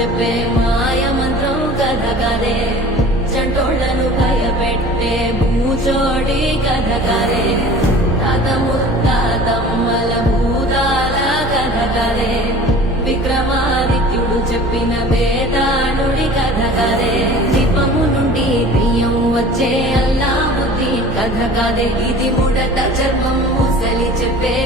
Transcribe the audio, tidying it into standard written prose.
చెప్పే మాయ మంత్రం కథ కదే చంటోళ్లను భయపెట్టే భూచోడి కథ కదే తాత ముత్తాతమ్మల భూతాల కథ కదే విక్రమాదిత్యుడు చెప్పిన వేదాళుడి కథ కదే దీపము నుండి బియ్యం వచ్చే అల్లా బుద్ధి కథ కదే ఇది ముడత చర్మం ముసలి చెప్పే